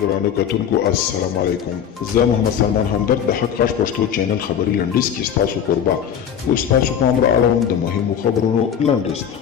درانو کتونکو السلام علیکم. زه محمد سلمان همدرد د حق غږ پښتو چینل خبري لنډیز کې ستاسو کوربه اوس تاسو پام را اړوم د مهمو خبرونو لنډیز ته.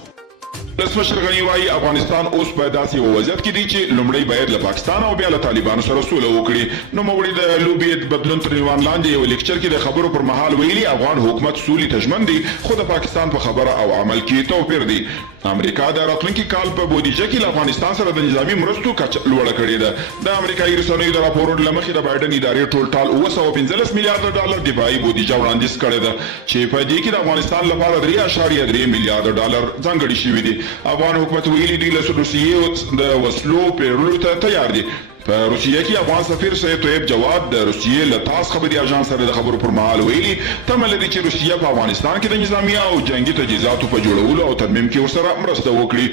ولسمشر غني وایي افغانستان اوس په داسې یو وضعیت کې دی چې لومړی باید له پاکستان او بیا له طالبانو سره سوله وکړي. نوموړي د لوبې بدلون تر عنوان لاندې یو لیکچر کې د خبرو پر مهال ویلي افغان حکومت سولې ته ژمن دی خو د پاکستان په خبره او عمل کې توپیر دی. امریکا د راتلونکي کال په بودیجه کې له افغانستان سره د نظامي مرستو کچه لوړه کړې ده. د امریکایي رسنیو د راپورونو له مخې د بایدن ادارې ټول ټال 915 میلیارډ ډالر دفاعي بودیجه وړاندیز کړې ده چې په دې کې د افغانستان لپاره 3.3 میلیارډ ډالر ځانګړي شوي دي. افغان حکومت ویلي دی له روسیې د وسلو پیرلو ته تیار دي. په روسیه کې افغان سفیر سید طیب جواد د روسیې له تاس خبري اژانس سره د خبرو پر مهال ویلي تمه لري چې روسیه په افغانستان کې د نظامیه او جنگي تجهیزاتو په جوړولو او ترمیم کې ورسره مرسته وکړي.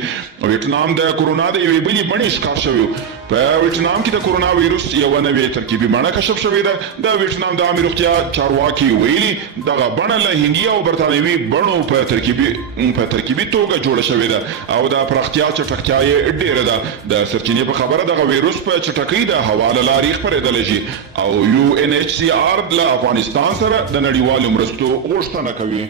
ویتنام د کورونا د یوې بلې بڼې ښکار شوی. په ویتنام کې د کورونا وایروس یو نوې ترکیبي بڼه کشف شوې ده. د ویتنام د عامه روغتیا چارواکي ویلي دغه بڼه له هندي او برتانوي بڼو په ترکیبي توګه جوړه شوې ده او د پراختیا چټکتیا یې ډېره ده. د سرچینې په خبره دغه وایروس په چټکۍ د هوا له لارې خپرېدلی شي او UNHCR له افغانستان سره د نړیوالو مرستو غوښتنه کوي.